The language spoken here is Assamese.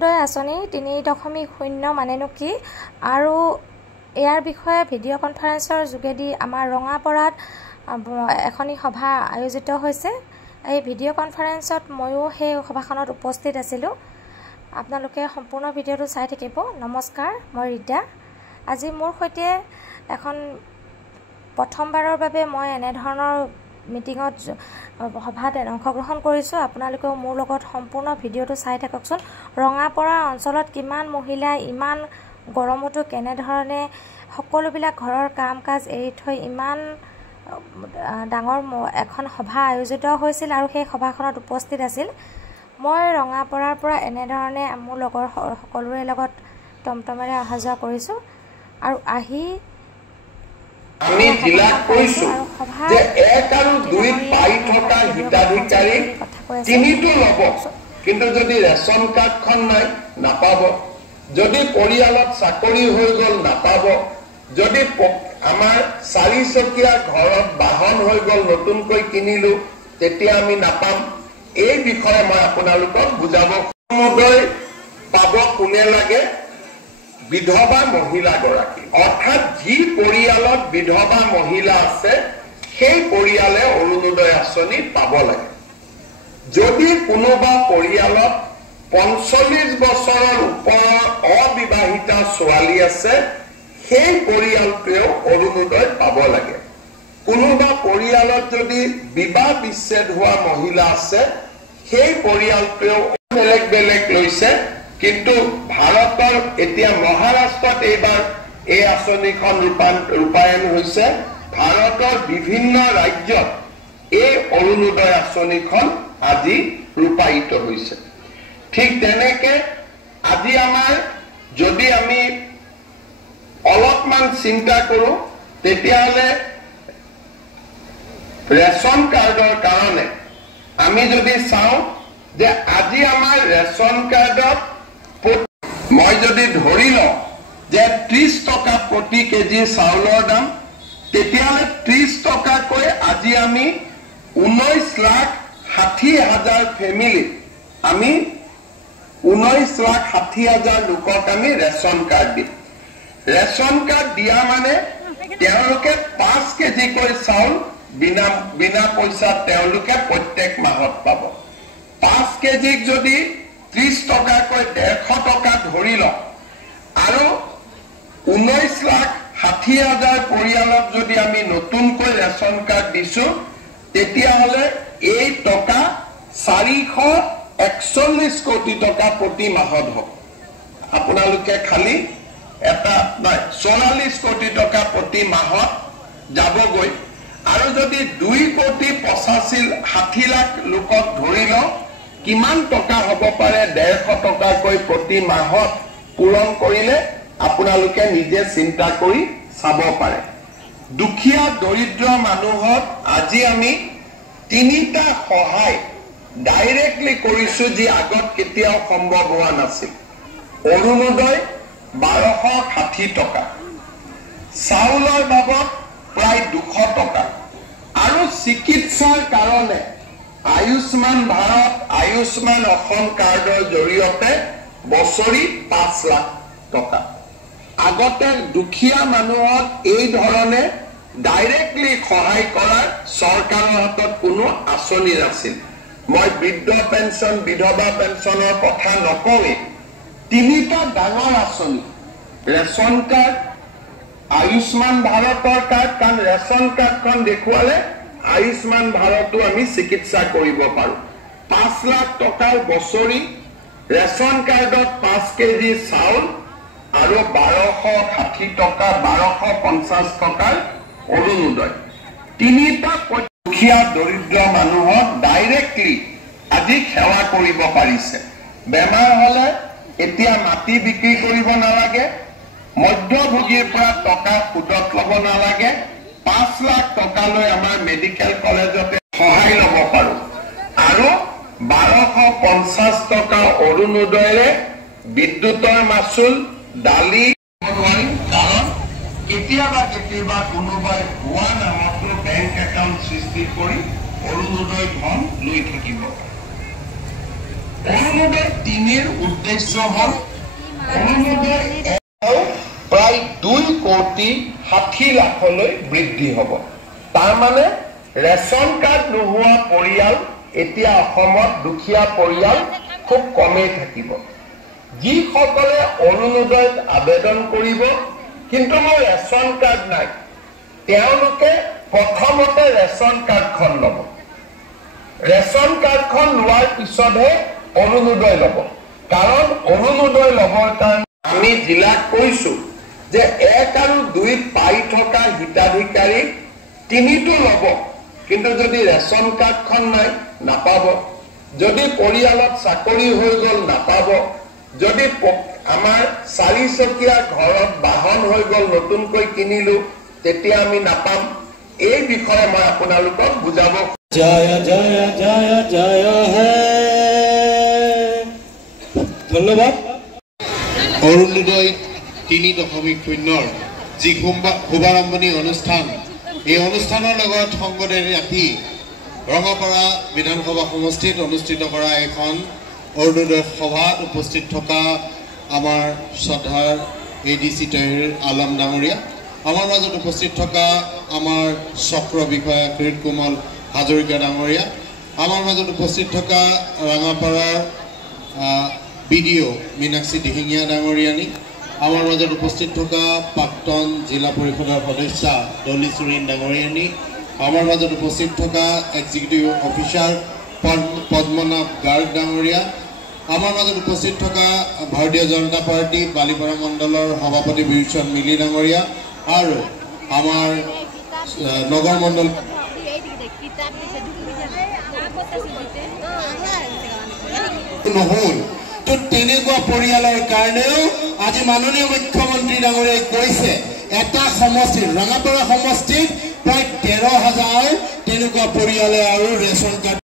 অৰুণোদয় আঁচনি ৩.০ মানেনো কি আৰু ইয়াৰ বিষয়ে ভিডিঅ' কনফাৰেন্সৰ যোগেদি আমাৰ ৰঙাপাৰাত এখনি সভা আয়োজিত হৈছে। এই ভিডিঅ' কনফাৰেন্সত ময়ো সেই সভাখনত উপস্থিত আছিলোঁ। আপোনালোকে সম্পূৰ্ণ ভিডিঅ'টো চাই থাকিব। নমস্কাৰ, মই ৰীতা। আজি মোৰ সৈতে এখন প্ৰথমবাৰৰ বাবে মই এনেধৰণৰ মিটিঙত সভাত অংশগ্ৰহণ কৰিছোঁ। আপোনালোকেও মোৰ লগত সম্পূৰ্ণ ভিডিঅ'টো চাই থাককচোন। ৰঙাপাৰা অঞ্চলত কিমান মহিলা ইমান গৰমতো কেনেধৰণে সকলোবিলাক ঘৰৰ কাম কাজ এৰি থৈ ইমান ডাঙৰ এখন সভা আয়োজিত হৈছিল আৰু সেই সভাখনত উপস্থিত আছিল। মই ৰঙাপাৰাৰ পৰা এনেধৰণে মোৰ লগৰ সকলোৰে লগত টমটমেৰে অহা যোৱা কৰিছোঁ আৰু আহি আমি জিলা কৈছো যে 1 আৰু 2 পাই থকা হিতাধিকাৰী তিনিটো ল'ব, কিন্তু যদি ৰেচন কাৰ্ডখন নাই নাপাব, যদি পৰিয়ালত চাকৰি হৈ গ'ল নাপাব, যদি আমাৰ 4 চকীয়া ঘৰত বাহন হৈ গ'ল নতুনকৈ কিনিলো তেতিয়া আমি নাপাম। এই বিষয়ে মই আপোনালোকক বুজাব। অৰুণোদয় পাব কোনে লাগে? বিধৱা মহিলা গৰাকী, অৰ্থাৎ যি পৰিয়ালত বিধৱা মহিলা আছে সেই পৰিয়ালে অৰুণোদয় আঁচনি পাব লাগে। যদি কোনোবা পৰিয়ালত 45 বছৰৰ ওপৰৰ অবিবাহিতা ছোৱালী আছে সেই পৰিয়ালটোৱেও অৰুণোদয় পাব লাগে। কোনোবা পৰিয়ালত যদি বিবাহ বিচ্ছেদ হোৱা মহিলা আছে সেই পৰিয়ালটোৱেও বেলেগ বেলেগ লৈছে, কিন্তু ভাৰতৰ এতিয়া মহাৰাষ্ট্ৰত এইবাৰ এই আঁচনিখন ৰূপায়ণ হৈছে। ভাৰতৰ বিভিন্ন ৰাজ্যত এই অৰুণোদয় আঁচনিখন আজি ৰূপায়িত হৈছে। ঠিক তেনেকে আজি আমাৰ যদি আমি অলপমান চিন্তা কৰোঁ তেতিয়াহ'লে ৰেচন কাৰ্ডৰ কাৰণে আমি যদি চাওঁ যে আজি আমাৰ ৰেচন কাৰ্ডত মই যদি ধৰি লওঁ যে 30 টকা প্ৰতি কেজি চাউলৰ দাম, তেতিয়াহ'লে 30 টকাকৈ আজি আমি 19,60,000 ফেমিলি, আমি 19,60,000 লোকক আমি ৰেচন কাৰ্ড দিম। ৰেচন কাৰ্ড দিয়া মানে তেওঁলোকে 5 কেজিকৈ চাউল বিনা পইচাত তেওঁলোকে প্ৰত্যেক মাহত পাব। 5 কেজিক যদি 30 টকাকৈ 150 টকা ধৰি লওঁ আৰু 19,60,000 পৰিয়ালক যদি আমি নতুনকৈ ৰেচন কাৰ্ড দিছো তেতিয়াহ'লে এই টকা 441 কোটি টকা প্ৰতি মাহত হ'ব। আপোনালোকে খালি 44 কোটি টকা প্ৰতি মাহত যাবগৈ। আৰু যদি 2,85,60 লাখ লোকক ধৰি লওঁ কিমান টকা হ'ব পাৰে 150 টকাকৈ প্ৰতি মাহত পূৰণ কৰিলে আপোনালোকে নিজে চিন্তা কৰি চাব পাৰে। দুখীয়া দৰিদ্ৰ মানুহক আজি আমি 3টা সহায় ডাইৰেক্টলি কৰিছো যি আগত কেতিয়াও সম্ভৱ হোৱা নাছিল। অৰুণোদয় 1260 টকা, চাউলৰ বাবদ প্ৰায় 200 টকা আৰু চিকিৎসাৰ কাৰণে আয়ুষ্মান ভাৰত, আয়ুষ্মান অসম কাৰ্ডৰ জৰিয়তে বছৰি 5 লাখ টকা। আগতে দুখীয়া মানুহক এই ধৰণে ডাইৰেক্টলি সহায় কৰাৰ চৰকাৰৰ হাতত কোনো আঁচনি নাছিল। মই বৃদ্ধ পেঞ্চন, বিধৱা পেঞ্চনৰ কথা নকওঁৱেই। 3টা ডাঙৰ আঁচনি, ৰেচন কাৰ্ড, আয়ুষ্মান ভাৰতৰ কাৰ্ড, কাৰণ ৰেচন কাৰ্ডখন দেখুৱালে আয়ুষ্মান ভাৰতো আমি চিকিৎসা কৰিব পাৰোঁ। 5 লাখ টকাৰ বছৰি ৰেচন কাৰ্ডত 5 কেজি চাউল আৰু 1260 টকা, 1250 টকাৰ অৰুণোদয়। 3টা দুখীয়া দৰিদ্ৰ মানুহক ডাইৰেক্টলি আজি সেৱা কৰিব পাৰিছে। বেমাৰ হ'লে এতিয়া মাটি বিক্ৰী কৰিব নালাগে, মধ্যভোগীৰ পৰা টকা সুদত ল'ব নালাগে, 5 লাখ টকালৈ আমাৰ মেডিকেল কলেজতে সহায় ল'ব পাৰোঁ আৰু 1250 টকা অৰুণোদয়েৰে বিদ্যুতৰ মাচুল, দালি কাৰণ কেতিয়াবা কোনোবাই ভুৱা নামতো বেংক একাউণ্ট সৃষ্টি কৰি অৰুণোদয় ধন লৈ থাকিব। অৰুণোদয় ৩ৰ উদ্দেশ্য হ'ল অৰুণোদয় প্ৰায় 2,60,00,000 বৃদ্ধি হ'ব। তাৰমানে ৰেচন কাৰ্ড নোহোৱা পৰিয়াল এতিয়া অসমত দুখীয়া পৰিয়াল খুব কমেই থাকিব। যিসকলে অৰুণোদয়ত আবেদন কৰিব কিন্তু মোৰ ৰেচন কাৰ্ড নাই, তেওঁলোকে প্ৰথমতে ৰেচন কাৰ্ডখন ল'ব। ৰেচন কাৰ্ডখন লোৱাৰ পিছতহে অৰুণোদয় ল'ব। কাৰণ অৰুণোদয় ল'বৰ কাৰণে আমি জিলাক কৈছো যে 1 আৰু 2 পাই থকা হিতাধিকাৰীক 3টো ল'ব, কিন্তু যদি ৰেচন কাৰ্ডখন নাই নাপাব। যদি পৰিয়ালত চাকৰি হৈ গ'ল নাপাব। যদি আমাৰ 4 চকীয়া ঘৰত বাহন হৈ গ'ল নতুনকৈ কিনিলো তেতিয়া আমি নাপাম। এই বিষয়ে মই আপোনালোকক বুজাব। জয় জয় জয় জয় হে। ধন্যবাদ। অৰুণোদয় ৩.০ৰ যি শুভাৰম্ভণি অনুষ্ঠান, এই অনুষ্ঠানৰ লগত সংগতি ৰাখি ৰঙাপাৰা বিধানসভা সমষ্টিত অনুষ্ঠিত কৰা এখন অৰুণোদয় সভাত উপস্থিত থকা আমাৰ শ্ৰদ্ধাৰ ADC তহিৰ আলম ডাঙৰীয়া, আমাৰ মাজত উপস্থিত থকা আমাৰ চক্ৰ বিষয়া কিৰিট কোমল হাজৰিকা ডাঙৰীয়া, আমাৰ মাজত উপস্থিত থকা ৰঙাপাৰাৰ BDO মীনাক্ষী দিহিঙীয়া ডাঙৰীয়ানী, আমাৰ মাজত উপস্থিত থকা প্ৰাক্তন জিলা পৰিষদৰ সদস্যা ডলি চুৰিন ডাঙৰীয়ানী, আমাৰ মাজত উপস্থিত থকা এক্সিকিউটিভ অফিচাৰ পদ্মনাভ গাৰ্গ ডাঙৰীয়া, আমাৰ মাজত উপস্থিত থকা ভাৰতীয় জনতা পাৰ্টি বালিপাৰা মণ্ডলৰ সভাপতি বীৰচন্দ মিলি ডাঙৰীয়া আৰু আমাৰ নগৰ মণ্ডল নহ'ল। তো তেনেকুৱা পৰিয়ালৰ কাৰণেও আজি মাননীয় মুখ্যমন্ত্ৰী ডাঙৰীয়াই কৈছে এটা সমষ্টিত ৰঙাপাৰা সমষ্টিত প্ৰায় 13,000 তেনেকুৱা পৰিয়ালে আৰু ৰেচন কাৰ্ড